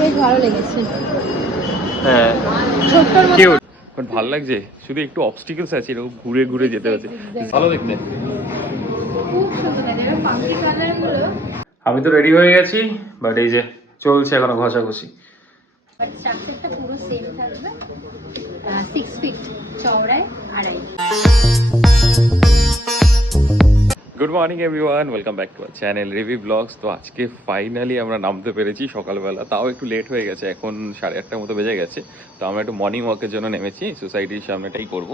বেশ ভালো লেগেছে। হ্যাঁ ছোট্টর মতো কিউট, বাট ভালো লাগছে। শুধু একটু অবস্টিকেলস আছে, এরকম ঘুরে ঘুরে যেতে হচ্ছে। ভালো দেখতে, খুব সুন্দর লাগে। এবার পাখি কালারগুলো আমি তো রেডি হয়ে গেছি, বাট এই যে চলছে এখনো ঘষাঘষি। বাট স্ট্রাকচারটা পুরো সেম থাকবে। 6 ফিট চওড়ায় 2.5। Good morning everyone, welcome back to our channel review blogs. তো আজকে ফাইনালি আমরা নামতে পেরেছি সকালবেলা, তাও একটু লেট হয়ে গেছে, এখন 8:30টার মতো বেজে গেছে। তো আমরা একটু মর্নিং ওয়াকের জন্য নেমেছি, সোসাইটির সামনেটাই করব।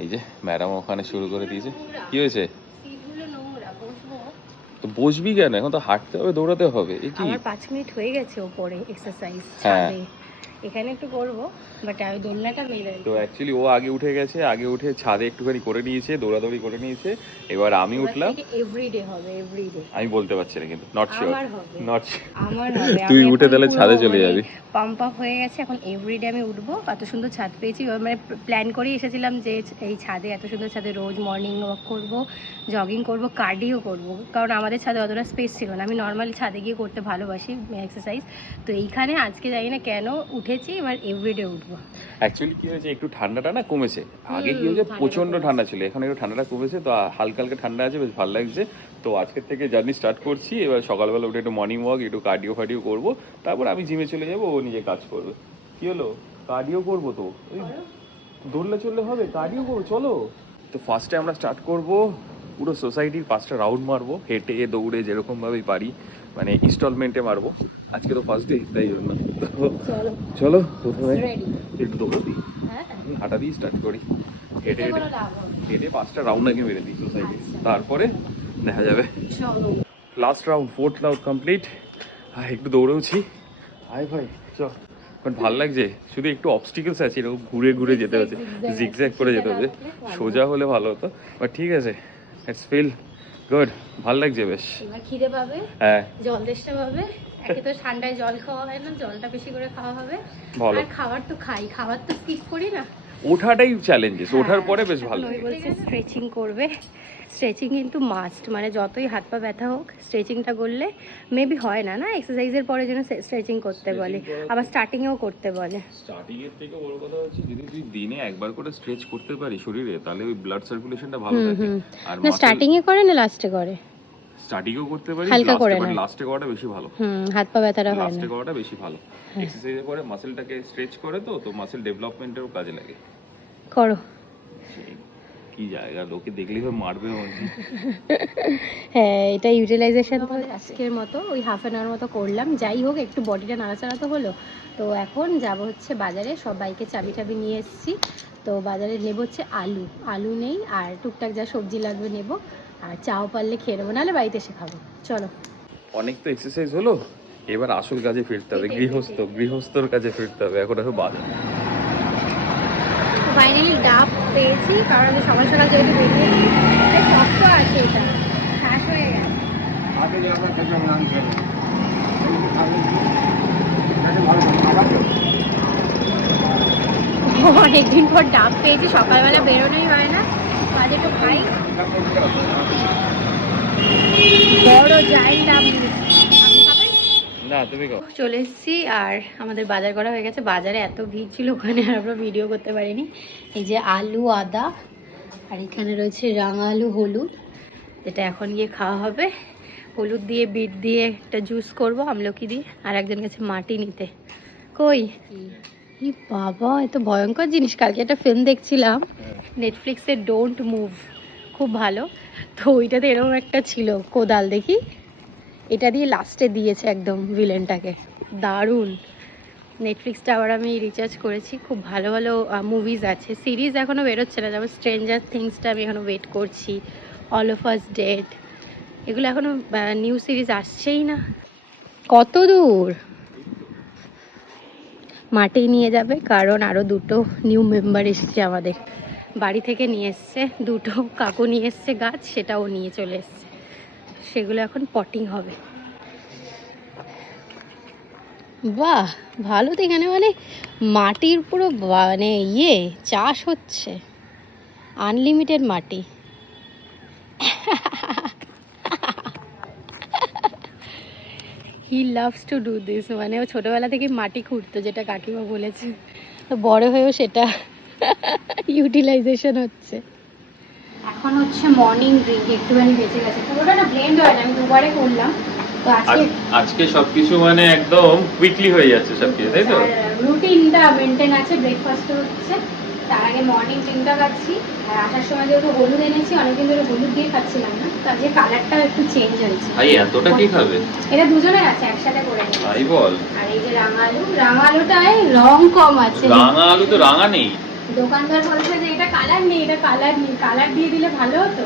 এই যে ম্যাডাম ওখানে শুরু করে দিয়েছে। কি হয়েছে? সিটগুলো নোংরা, বসবো। তো বসবি কেন? এখন তো হাঁটতে হবে, দৌড়াতে হবে। এ কি? আমার 5 মিনিট হয়ে গেছে ওপরে এক্সারসাইজ হ্যাঁ, ছাদে। এখানে একটু করবো, বাট আমি দোলনাটা মেলে তো অ্যাকচুয়ালি ও আগে উঠে গেছে, আগে উঠে ছাদে একটুখানি করে নিয়েছে, দৌড়াদৌড়ি করে নিয়েছে। এবার আমি উঠলাম। এভরিডে হবে, এভরিডে। আমি বলতে পারছি না, কিন্তু নট শিওর, আমার হবে, নট আমার হবে। তুই আমি উঠে এখন তাহলে পুরো ছাদে চলে যাবি। পাম্প আপ হয়ে গেছে, এখন এভরিডে আমি উঠবো। এত সুন্দর ছাদ পেয়েছি, মানে প্ল্যান করেই এসেছিলাম যে এই ছাদে, এত সুন্দর ছাদে রোজ মর্নিং ওয়াক করব, জগিং করব, কার্ডিও করব। কারণ আমাদের ছাদে অতটা স্পেস ছিল না। আমি নর্মালি ছাদে গিয়ে করতে ভালোবাসি এক্সারসাইজ। তো এইখানে আজকে জানি না কেন উঠেছি, এবার এভরিডে উঠবো। অ্যাকচুয়ালি কি হয়েছে, একটু ঠান্ডাটা না কমেছে। আগে কি হয়েছে, প্রচন্ড ঠান্ডা ছিল, এখন একটু ঠান্ডাটা কমেছে, তো হালকা হালকা ঠান্ডা আছে, বেশ ভালো লাগছে। তো আজকের থেকে জার্নি স্টার্ট করছি। এবার সকালবেলা উঠে একটু মর্নিং ওয়াক, একটু কার্ডিও ফার্ডিও করবো, তারপর আমি জিমে চলে যাবো, ও নিজে কাজ করবে। কি হলো, কার্ডিও করবো তো, ওই দৌড়লে চললে হবে, কার্ডিও করবো, চলো। তো ফার্স্টে আমরা স্টার্ট করবো, পুরো সোসাইটির 5টা রাউন্ড মারবো, হেঁটে দৌড়ে যেরকমভাবেই পারি, মানে ইনস্টলমেন্টে মারবো। আজকে তো ফার্স্ট ডে, তাই জন্য চলো প্রথমে একটু দৌড়ো দিই, হাঁটা দিয়ে স্টার্ট করি। হেঁটে হেঁটে হেঁটে 5টা রাউন্ড আগে মেরে দিই সোসাইটি, তারপরে দেখা যাবে। Last round, 4th round complete. একটু দৌড়েওছি, আয় ভাই চল। বাট ভালো লাগছে, শুধু একটু অবস্টিকেলস আছে, এরকম ঘুরে ঘুরে যেতে হচ্ছে, জিগজ্যাগ করে যেতে হচ্ছে। সোজা হলে ভালো হতো, বাট ঠিক আছে, ইটস ফিল গুড, ভালো লাগছে বেশ। এবার খিদে পাবে, হ্যাঁ, জল তেষ্টা পাবে। একে তো ঠান্ডায় জল খাওয়া হয় না, জলটা বেশি করে খাওয়া হবে। ভালো। আর খাবার তো খাই, খাবার তো স্কিপ করি না। ওঠাটাই চ্যালেঞ্জেস, ওঠার পরে বেশ ভালো। ওই বলছে স্ট্রেচিং করবে। স্ট্রেচিং কিন্তু মাস্ট, মানে যতই হাত পা ব্যথা হোক স্ট্রেচিংটা করলে মেবি হয় না, না এক্সারসাইজের পরে যেন স্ট্রেচিং করতে বলে, আবার স্টার্টিংয়েও করতে বলে। স্টার্টিং এর থেকে বড় কথা হচ্ছে, যদি তুই দিনে একবার করে স্ট্রেচ করতে পারি শরীরে, তাহলে ওই ব্লাড সার্কুলেশনটা ভালো থাকে। আর না স্টার্টিং এ করে না লাস্টে করে? স্টার্টিংও করতে পারি, হালকা করে না, লাস্টে করাটা বেশি ভালো। হাত পা ব্যথাটা হয় না, লাস্টে করাটা বেশি ভালো। এক্সারসাইজের পরে মাসেলটাকে স্ট্রেচ করে, তো তো মাসেল ডেভেলপমেন্টেও কাজে লাগে। করো। কি জায়গা, লোকে দেখলেই তো মারবে মনে। হ্যাঁ, এটা ইউটিলাইজেশন। তো আজকের মতো ওই হাফ অ্যান আওয়ার মতো করলাম, যাই হোক একটু বডিটা নাড়াচাড়া তো হলো। তো এখন যাব হচ্ছে বাজারে, সব বাইকে চাবি টাবি নিয়ে এসেছি। তো বাজারে নেব হচ্ছে আলু, আলু নেই, আর টুকটাক যা সবজি লাগবে নেব, আর চাও পারলে খেয়ে নেবো, নাহলে বাড়িতে এসে খাবো। চলো, অনেক তো এক্সারসাইজ হলো, এবার আসল কাজে ফিরতে হবে, গৃহস্থর কাজে ফিরতে হবে। এখন বাদ। ফাইনালি ডাব পেয়েছি, কারণ আমি সকাল সকাল যেহেতু বেরিয়েছি, শক্ত আছে, এটা শ্বাস হয়ে গেছে। অনেকদিন পর ডাব পেয়েছি, সকালবেলা বেরোনোই হয় না, বাজে তো খাই। বড় জাইন্ট ডাব না, তুমি চলে এসেছি, আর আমাদের বাজার করা হয়ে গেছে। বাজারে এত ভিড় ছিল, ওখানে আর আমরা ভিডিও করতে পারিনি। এই যে আলু, আদা, আর এখানে রয়েছে রাঙা আলু, হলুদ, যেটা এখন গিয়ে খাওয়া হবে। হলুদ দিয়ে বিট দিয়ে একটা জুস করব, আমলকি দিয়ে। আর একজন গেছে মাটি নিতে। কই বাবা, এত ভয়ঙ্কর জিনিস। কালকে একটা ফিল্ম দেখছিলাম নেটফ্লিক্সে, ডোন্ট মুভ, খুব ভালো। তো ওইটাতে এরকম একটা ছিল কোদাল, দেখি এটা দিয়ে লাস্টে দিয়েছে একদম ভিলেনটাকে, দারুণ। নেটফ্লিক্সটা আবার আমি রিচার্জ করেছি, খুব ভালো ভালো মুভিজ আছে। সিরিজ এখনও বেরোচ্ছে না, যেমন স্ট্রেঞ্জার থিংসটা আমি এখনও ওয়েট করছি, অল অফ আস ডেড, এগুলো এখনও নিউ সিরিজ আসছেই না। কত দূর? মাটি নিয়ে যাবে, কারণ আরও দুটো নিউ মেম্বার এসছে আমাদের বাড়ি থেকে, নিয়ে এসছে দুটো, কাকু নিয়ে এসছে গাছ, সেটাও নিয়ে চলে এসছে, সেগুলো এখন পটিং হবে। বাহ, ভালো তো এখানে, মানে মাটির পুরো মানে চাষ হচ্ছে, আনলিমিটেড মাটি। He loves to do this, মানে ও ছোটবেলা থেকে মাটি খুঁড়তো, যেটা কাকিমা বলেছে, তো বড় হয়েও সেটা ইউটিলাইজেশন হচ্ছে। এখন হচ্ছে মর্নিং ড্রিঙ্ক, একটুখানি বেঁচে গেছে, পুরোটা না ব্লেন্ড হয় না, আমি দুবারে করলাম। তো আজকে সবকিছু মানে একদম কুইকলি হয়ে যাচ্ছে সবকিছু, তাই তো? রুটিনটা মেনটেন আছে, ব্রেকফাস্ট হচ্ছে, তার আগে মর্নিং ড্রিঙ্কটা খাচ্ছি। আর আসার সময় যেহেতু হলুদ এনেছি, অনেকদিন ধরে হলুদ দিয়ে খাচ্ছিলাম না, তো আজকে কালারটাও একটু চেঞ্জ হয়েছে। ভাই এতটা কি খাবে? এটা দুজনের আছে, একসাথে করে নেব। তাই বল। আর এই যে রাঙালু, রাঙালুটায় রং কম আছে। রাঙা আলু তো রাঙা নেই। দোকানদার বলছে যে এটা কালার নেই, এটা কালার নেই, কালার দিয়ে দিলে ভালো হতো,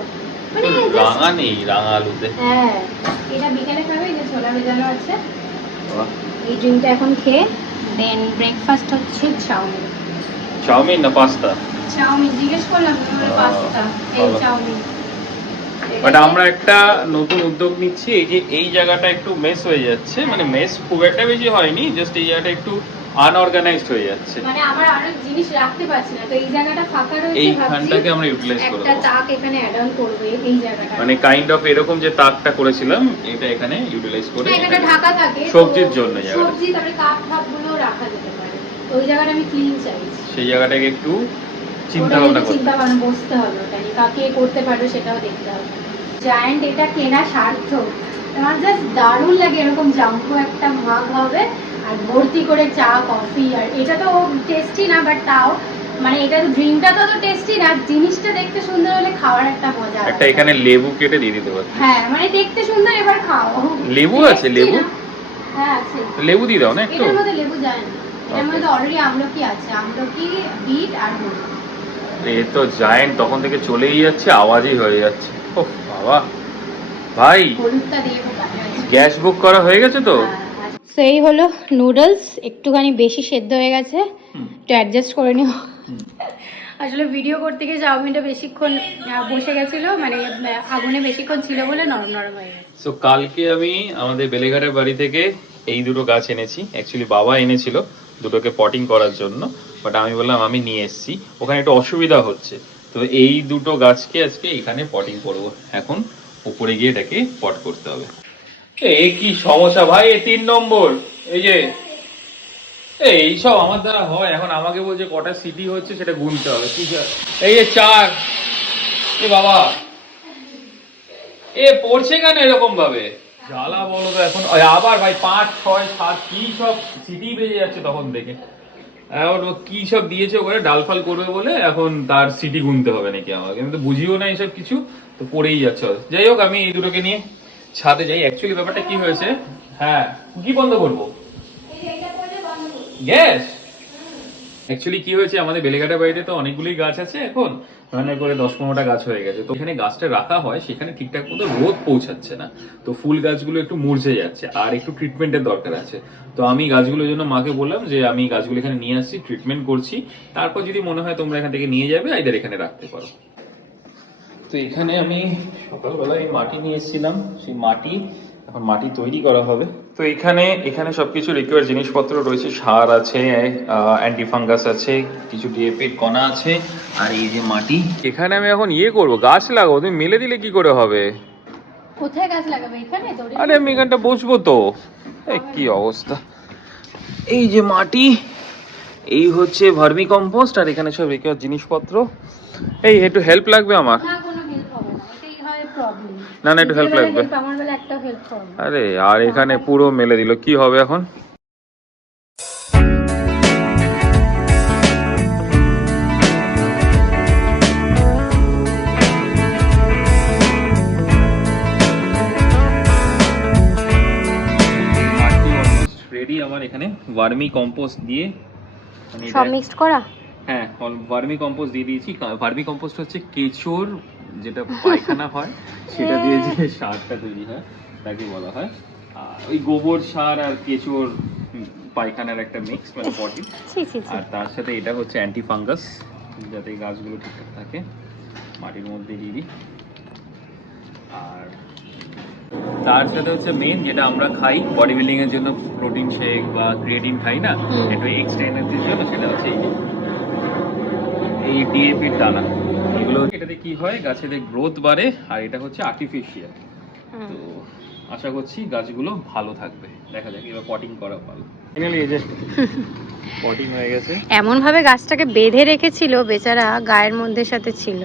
মানে রাঙা নেই রাঙা আলুতে। হ্যাঁ, এটা বিকেলে খাবে, এই যে ছোলা ভেজানো আছে। এই ড্রিঙ্কটা এখন খেয়ে দেন ব্রেকফাস্ট হচ্ছে চাউমিন। চাউমিন না পাস্তা? চাউমিন জিজ্ঞেস করলাম, পাস্তা, এই চাউমিন। বাট আমরা একটা নতুন উদ্যোগ নিচ্ছি, এই যে এই জায়গাটা একটু মেস হয়ে যাচ্ছে, মানে মেস খুব একটা বেশি হয়নি, জাস্ট এই জায়গাটা একটু আনঅর্গানাইজড হয়ে যাচ্ছে, মানে আমার অনেক জিনিস রাখতে পারছি না, তো এই জায়গাটা ফাঁকা রয়েছে, এইখানটাকে আমরা ইউটিলাইজ করব। একটা তাক এখানে অ্যাড অন করব এই জায়গাটা, মানে কাইন্ড অফ এরকম যে তাকটা করেছিলাম এটা এখানে ইউটিলাইজ করে, এটা ঢাকা থাকে সবজির জন্য জায়গাটা, সবজি তারপরে কাপ ফাপ গুলো রাখা যেতে পারে, তো ওই জায়গাটা আমি ক্লিন চাইছি। সেই জায়গাটাকে একটু চিন্তা ভাবনা বসতে হবে, ওটা নিয়ে কাকে করতে পারবে সেটাও দেখতে হবে। জায়ান্ট এটা কেনা সার্থক, আমার জাস্ট দারুণ লাগে, এরকম জাম্পো একটা ভাগ হবে আর ভর্তি করে চা কফি, আর এটা তো টেস্টি না, বাট তাও মানে এটা ড্রিঙ্কটা তো টেস্টি না, জিনিসটা দেখতে সুন্দর হলে খাওয়ার একটা মজা। একটা এখানে লেবু কেটে দিয়ে দিতে পারো। হ্যাঁ, মানে দেখতে সুন্দর, এবার খাও। লেবু আছে? লেবু? হ্যাঁ আছে। লেবু দিয়ে দাও না একটু। এটার মধ্যে লেবু যায় না, এটার মধ্যে অলরেডি আমলকি আছে, আমলকি, বিট আর হলুদ। এ তো জায়ান্ট তখন থেকে চলেই যাচ্ছে, আওয়াজই হয়ে যাচ্ছে। ওহ বাবা ভাই, হলুদটা দিয়ে গ্যাস বুক করা হয়ে গেছে তো। সো এই হলো নুডলস, একটুখানি বেশি সেদ্ধ হয়ে গেছে, একটু অ্যাডজাস্ট করে নিও। আসলে ভিডিও করতে গিয়ে চাউমিনটা বেশিক্ষণ বসে গেছিলো, মানে আগুনে বেশিক্ষণ ছিল বলে নরম নরম হয়ে গেছে। সো কালকে আমি আমাদের বেলেঘাটের বাড়ি থেকে এই দুটো গাছ এনেছি, অ্যাকচুয়ালি বাবা এনেছিল দুটোকে পটিং করার জন্য, বাট আমি বললাম আমি নিয়ে এসেছি, ওখানে একটু অসুবিধা হচ্ছে, তো এই দুটো গাছকে আজকে এখানে পটিং করব। এখন উপরে গিয়ে এটাকে পট করতে হবে। এই কি সমস্যা ভাই, এই 3 নম্বর, এই যে এইসব আমার দ্বারা হয়, এখন আমাকে বলছে কটা সিটি হচ্ছে সেটা গুনতে হবে, কি এই যে 4, এ বাবা এ পড়ছে কেন এরকম ভাবে, জ্বালা বলো তো। এখন আবার ভাই 5, 6, 7 কি সব সিটি বেজে যাচ্ছে তখন থেকে, এখন ও কি সব দিয়েছে ওখানে ডালফাল করবে বলে, এখন তার সিটি গুনতে হবে নাকি আমাকে, আমি তো বুঝিও না এইসব কিছু, তো পড়েই যাচ্ছে। যাই হোক, আমি এই দুটোকে নিয়ে ছাদে যাই। অ্যাকচুয়ালি ব্যাপারটা কি হয়েছে, হ্যাঁ কি বন্ধ করবো, গ্যাস? অ্যাকচুয়ালি কি হয়েছে, আমাদের বেলেঘাটা বাড়িতে তো অনেকগুলোই গাছ আছে, এখন মানে করে 10-15টা গাছ হয়ে গেছে, তো এখানে গাছটা রাখা হয়, সেখানে ঠিকঠাক মতো রোদ পৌঁছাচ্ছে না, তো ফুল গাছগুলো একটু মূর্ছে যাচ্ছে, আর একটু ট্রিটমেন্টের দরকার আছে। তো আমি গাছগুলোর জন্য মাকে বললাম যে আমি গাছগুলো এখানে নিয়ে আসছি, ট্রিটমেন্ট করছি, তারপর যদি মনে হয় তোমরা এখান থেকে নিয়ে যাবে, আইদার এখানে রাখতে পারো। তো এখানে আমি সকালবেলায় মাটি নিয়ে এসেছিলাম, সেই মাটি এখন মাটি তৈরি করা হবে। তো এখানে সবকিছু রিকোয়ার্ড জিনিসপত্র রয়েছে, সার আছে, অ্যান্টিফাঙ্গাস আছে, কিছু ডিএপির কণা আছে, আর এই যে মাটি। এখানে আমি এখন করবো, গাছ লাগাবো, তুমি মেলে দিলে কি করে হবে? কোথায় গাছ লাগাবে? এখানে? আরে আমি এখানটা বসবো তো। কি অবস্থা, এই যে মাটি, এই হচ্ছে ভার্মি কম্পোস্ট, আর এখানে সব রিকোয়ার্ড জিনিসপত্র। এই একটু হেল্প লাগবে আমার? না না, একটু হেল্প লাগবে। আরে আর এখানে পুরো মেলে দিল, কি হবে এখন? রেডি আমার এখানে ভার্মি কম্পোস্ট দিয়ে, সব মিক্সড করা। হ্যাঁ, ভার্মি কম্পোস্ট দিয়ে দিয়েছি। ভার্মি কম্পোস্ট হচ্ছে কেঁচোর যেটা পায়খানা হয়, সেটা দিয়ে যে সারটা তৈরি হয় তাকে বলা হয়। আর ওই গোবর সার আর কেঁচোর পায়খানার একটা মিক্স, মানে পটি। আর তার সাথে এটা হচ্ছে অ্যান্টি ফাঙ্গাস, যাতে গাছগুলো ঠিকঠাক থাকে। মাটির মধ্যে দিয়ে দিই। আর তার সাথে হচ্ছে মেন যেটা আমরা খাই বডি বিল্ডিং এর জন্য, প্রোটিন শেক বা ক্রিয়েটিন খাই না, একটু এক্সট্রা এনার্জির জন্য, সেটা হচ্ছে এই ডিএপির দানা। এগুলো এটাতে কি হয়, গাছেদের গ্রোথ বাড়ে, আর এটা হচ্ছে আর্টিফিশিয়াল। তো আশা করছি গাছগুলো ভালো থাকবে। দেখা যাক, এবার পটিং করা ভালো। ফাইনালি এই যে পটিং হয়ে গেছে। এমন ভাবে গাছটাকে বেঁধে রেখেছিল, বেচারা গায়ের মধ্যে সাথে ছিল,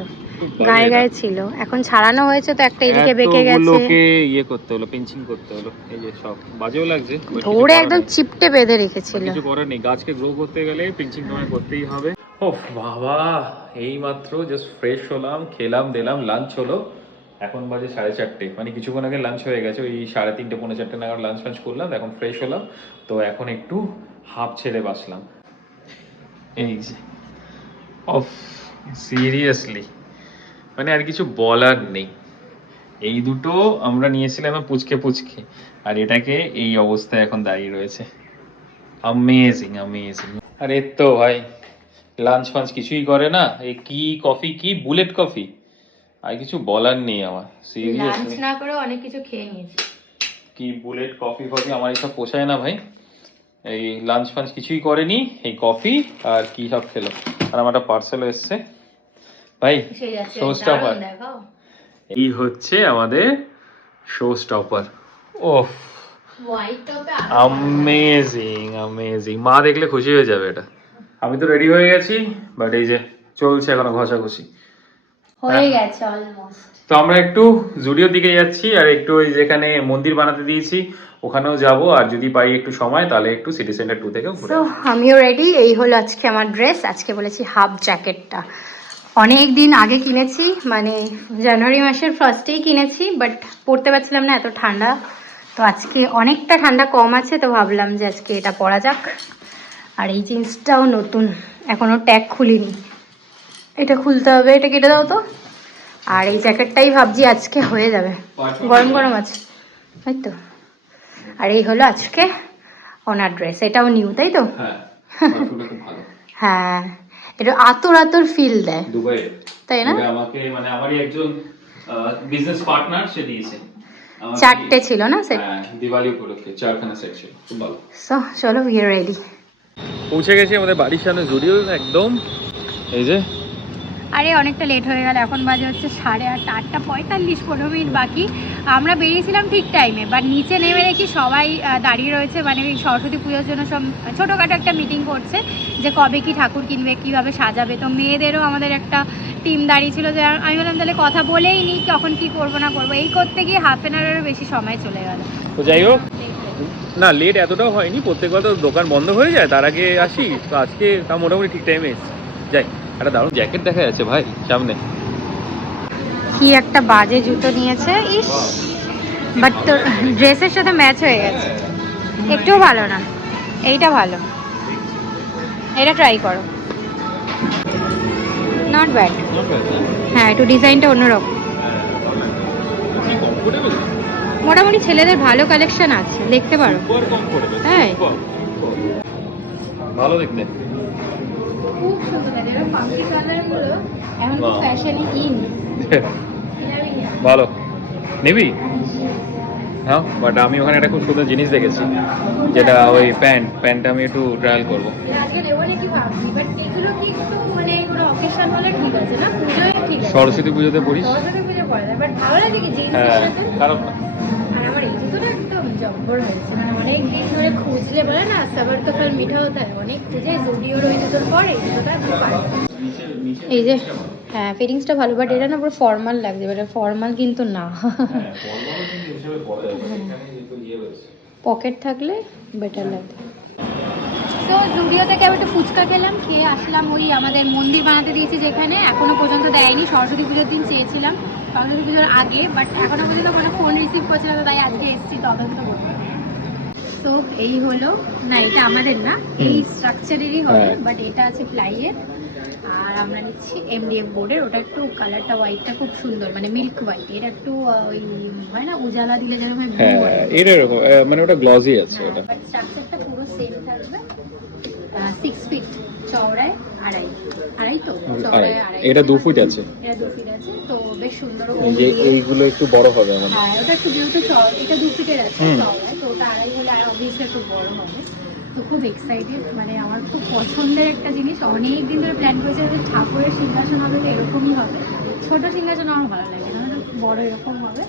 গায়ে গায়ে ছিল। এখন ছাড়ানো হয়েছে তো একটা এদিকে বেঁকে গেছে। এতগুলোকে ইয়ে করতে হলো, পিঞ্চিং করতে হলো। এই যে সব বাজেও লাগছে, ধরে একদম চিপটে বেঁধে রেখেছিল। কিছু করার নেই, গাছকে গ্রো করতে গেলে পিঞ্চিং তোমায় করতেই হবে। ওহ বাবা, এই মাত্র জাস্ট ফ্রেশ হলাম, খেলাম দিলাম, লাঞ্চ হলো। এখন বাজে 4:30, মানে কিছুক্ষণ আগে লাঞ্চ হয়ে গেছে। ওই 3:30 পৌনে 4টে নাগাদ লাঞ্চ ফাঞ্চ করলাম, এখন ফ্রেশ হলাম। তো এখন একটু হাফ ছেড়ে বাসলাম। এই যে অফ, সিরিয়াসলি মানে আর কিছু বলার নেই। এই দুটো আমরা নিয়েছিলাম পুচকে পুচকে, আর এটাকে এই অবস্থায় এখন দাঁড়িয়ে রয়েছে। Amazing amazing. আর এর তো ভাই লাঞ্চ ফাঞ্চ কিছুই করে না। এই কি কফি, কি বুলেট কফি, আর কিছু বলার নেই আমার। সিরিয়াসলি লাঞ্চ না করে অনেক কিছু খেয়ে নিয়েছি। কি বুলেট কফি ফফি, আমার এসব পোষায় না ভাই। এই লাঞ্চ ফাঞ্চ কিছুই করেনি, এই কফি আর কি সব খেলো। আর আমার একটা পার্সেলও এসছে ভাই, শো স্টপার। এই হচ্ছে আমাদের শো স্টপার। ওফ, অ্যামেজিং অ্যামেজিং। মা দেখলে খুশি হয়ে যাবে এটা। আমি তো রেডি হয়ে গেছি, বাট এই যে চলছে এখনো ঘষাঘষি হয়ে গেছে অলমোস্ট। তো আমরা একটু জুডিওর দিকে যাচ্ছি, আর একটু ওই যেখানে মন্দির বানাতে দিয়েছি ওখানেও যাব, আর যদি পাই একটু সময় তাহলে একটু সিটি সেন্টার 2 থেকেও ঘুরে তো আমিও রেডি। এই হলো আজকে আমার ড্রেস। আজকে বলেছি হাফ জ্যাকেটটা অনেক দিন আগে কিনেছি, মানে জানুয়ারি মাসের ফার্স্টেই কিনেছি, বাট পরতে পারছিলাম না, এত ঠান্ডা। তো আজকে অনেকটা ঠান্ডা কম আছে, তো ভাবলাম যে আজকে এটা পরা যাক। আর এই জিন্সটাও নতুন, এখনও ট্যাগ খুলিনি, এটা খুলতে হবে। এটা কেটে দাও তো। আর এই জ্যাকেটটাই ভাবছি আজকে হয়ে যাবে, গরম গরম আছে তাই তো। আর এই হলো আজকে ওনার ড্রেস, এটাও নিউ তাই তো। হ্যাঁ, এটা আতর আতর ফিল দেয় দুবাই, তাই না। আমাকে মানে আমারই একজন বিজনেস পার্টনার সে দিয়েছে। 4টে ছিল না সেট, দিওয়ালি উপলক্ষে 4খানা সেট ছিল, খুব ভালো। সো চলো, উই আর রেডি। পৌঁছে গেছি আমাদের বাড়ির সামনে জুডিও একদম। এই যে আরে অনেকটা লেট হয়ে গেল, এখন বাজে হচ্ছে 8:30, 8:45, 15 মিনিট বাকি। আমরা বেরিয়েছিলাম ঠিক টাইমে, বাট নিচে নেমে দেখি সবাই দাঁড়িয়ে রয়েছে, মানে এই সরস্বতী পুজোর জন্য সব ছোটোখাটো একটা মিটিং করছে যে কবে কি ঠাকুর কিনবে, কীভাবে সাজাবে। তো মেয়েদেরও আমাদের একটা টিম দাঁড়িয়ে ছিল, যে আমি বললাম তাহলে কথা বলেই নিই কখন কি করবো না করবো। এই করতে গিয়ে হাফ অ্যান আওয়ারেরও বেশি সময় চলে গেল। তো যাই হোক, না লেট এতটাও হয়নি, প্রত্যেকবার তো দোকান বন্ধ হয়ে যায়, তার আগে আসি। তো আজকে তা মোটামুটি ঠিক টাইমে এসেছি। যাই, একটা দারুণ জ্যাকেট দেখা যাচ্ছে ভাই সামনে। কি একটা বাজে জুতো নিয়েছে, ইস, বাট তোর ড্রেসের সাথে ম্যাচ হয়ে গেছে। একটুও ভালো না, এইটা ভালো, এটা ট্রাই করো, নট ব্যাড। হ্যাঁ, একটু ডিজাইনটা অন্যরকম। মোটামুটি ছেলেদের ভালো কালেকশন আছে, দেখতে পারো। হ্যাঁ, ভালো দেখতে, খুব সুন্দর লাগে। এর পাখি কালারগুলো এখন খুব ফ্যাশনে ইন। ভালো নিবি? হ্যাঁ, বাট আমি ওখানে একটা খুব সুন্দর জিনিস দেখেছি, যেটা ওই প্যান্টটা আমি একটু ট্রায়াল করবো। আজকে নেবো নাকি ভাবছি, বাট এগুলো কি একটু মানে কোনো অকেশন হলে ঠিক আছে না, পুজোয় ঠিক আছে। সরস্বতী পুজোতে পড়িস? সরস্বতী পুজো পড়া যায়, বাট ভালো লাগে কি জিন্সের হ্যাঁ, সাথে। খারাপ না। আর আমার এই জুতোটা একদম জব্বর হয়েছে, মানে অনেক দিন ধরে খুঁজলে বলে না সবার তো ফল মিঠা হতে হয়, অনেক খুঁজে জুডিওর ওই জুতোর পর এই জুতোটা আমি পাই। এই যে হ্যাঁ, ফিটিংসটা ভালো, বাট এটা না পুরো ফর্মাল লাগছে, বাট ফর্মাল কিন্তু না। পকেট থাকলে বেটার লাগে। তো জুডিও থেকে আমি একটু ফুচকা খেলাম, খেয়ে আসলাম ওই আমাদের মন্দির বানাতে দিয়েছি যেখানে, এখনো পর্যন্ত দেয়নি। সরস্বতী পুজোর দিন চেয়েছিলাম, সরস্বতী পুজোর আগে, বাট এখনো পর্যন্ত কোনো ফোন রিসিভ করছে না, তাই আজকে এসেছি তদন্ত করতে। তো এই হলো, না এটা আমাদের না, এই স্ট্রাকচারেরই হবে, বাট এটা আছে প্লাইয়ের। আর আমরা নিচ্ছি MDF বোর্ডের, ওটা একটু কালারটা হোয়াইটটা খুব সুন্দর, মানে মিল্ক হোয়াইট। এটা একটু ওই হয় না উজালা দিলে যেরকম হয়, এটা এরকম মানে ওটা গ্লসি আছে ওটা। বাট স্ট্রাকচারটা পুরো সেম থাকবে। 6 ফিট চওড়ায়, আড়াই তো চওড়ায় আড়াই। এটা 2 ফিট আছে, এটা 2 ফিট আছে, তো বেশ সুন্দর। এই যে এইগুলো একটু বড় হবে আমাদের। হ্যাঁ, ওটা একটু যেহেতু এটা 2 ফিটের আছে চওড়ায়, তো ওটা আড়াই হলে আর অবভিয়াসলি একটু বড় হবে। তো খুব এক্সাইটেড, মানে আমার খুব পছন্দের একটা জিনিস। অনেক দিন ধরে প্ল্যান করেছে যে ঠাকুরের সিংহাসন হবে তো এরকমই হবে। ছোট সিংহাসন আমার ভালো লাগে না, বড় এরকম হবে,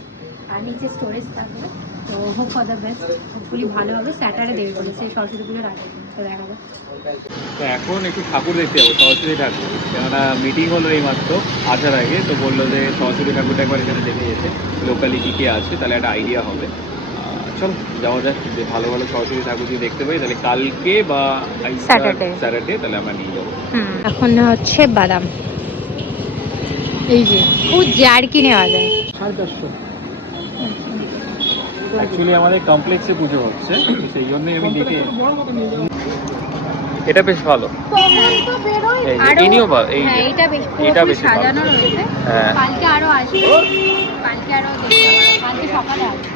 আর নিচে স্টোরেজ থাকবে। তো hope for the best, hopefully ভালো হবে। স্যাটারডে দেবে বলেছে সরস্বতী পুজোর আগে, তো দেখা যাক। তো এখন একটু ঠাকুর দেখতে যাবো, সরস্বতী ঠাকুর। কেননা মিটিং হলো এই মাত্র আসার আগে, তো বললো যে সরস্বতী ঠাকুরটা একবার এখানে দেখে যেতে, লোকালি কী কী আছে, তাহলে একটা আইডিয়া হবে। চলো যাওয়া যাক, যে ভালো ভালো সরস্বতী ঠাকুর যদি দেখতে পাই তাহলে কালকে বা স্যাটারডে তাহলে আমরা নিয়ে যাবো। এখন হচ্ছে বাদাম, এই যে খুব জার্কি নেওয়া যায়। 450। অ্যাকচুয়ালি আমাদের কমপ্লেক্সে পুজো হচ্ছে, সেই জন্যই আমি দেখে। এটা বেশ ভালো, এইটা বেশ সাজানো রয়েছে। কালকে আরো আসবে, কালকে আরো দেখতে পারো, কালকে সকালে আসবে।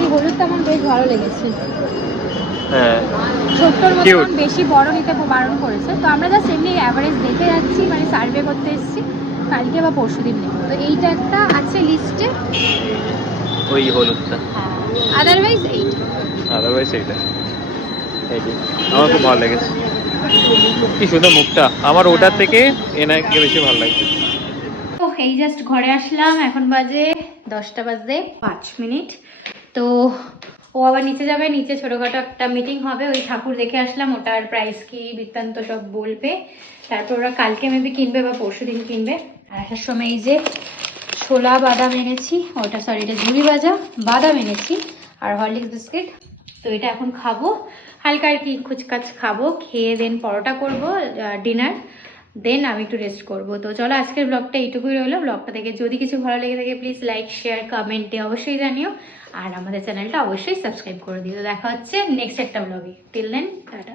এই হলুদটা আমার বেশ ভালো লেগেছে। হ্যাঁ, ছোট্টর মতন, বেশি বড় নিতে বারণ করেছে, তো আমরা জাস্ট এমনি অ্যাভারেজ দেখে যাচ্ছি, মানে সার্ভে করতে এসেছি। কালকে বা পরশু দিন নেব, তো এইটা একটা আছে লিস্টে, ওই হলুদটা। আদারওয়াইজ এইটা আমার খুব ভালো লেগেছে, কি সুন্দর মুখটা, আমার ওটার থেকে এনাকে বেশি ভালো লাগছে। তো এই জাস্ট ঘরে আসলাম, এখন বাজে 10টা বাজে 5 মিনিট। তো ও আবার নিচে যাবে, নিচে ছোটোখাটো একটা মিটিং হবে, ওই ঠাকুর দেখে আসলাম, ওটার প্রাইস কি বৃত্তান্ত সব বলবে। তারপর ওরা কালকে মেবি কিনবে বা পরশু দিন কিনবে। আর আসার সময় এই যে ছোলা বাদাম এনেছি, ওটা সরি এটা ঝুড়ি ভাজা বাদাম এনেছি, আর হরলিক্স বিস্কিট। তো এটা এখন খাবো, হালকা আর কি খুচকাচ খাবো, খেয়ে দেন পরোটা করব ডিনার, দেন আমি একটু রেস্ট করব। তো চলো আজকের ব্লগটা এইটুকুই রইলো। ব্লগটা দেখে যদি কিছু ভালো লেগে থাকে প্লিজ লাইক শেয়ার কমেন্টে অবশ্যই জানিও, আর আমাদের চ্যানেলটা অবশ্যই সাবস্ক্রাইব করে দিও। দেখা হচ্ছে নেক্সট একটা ব্লগে, টিল দেন টাটা।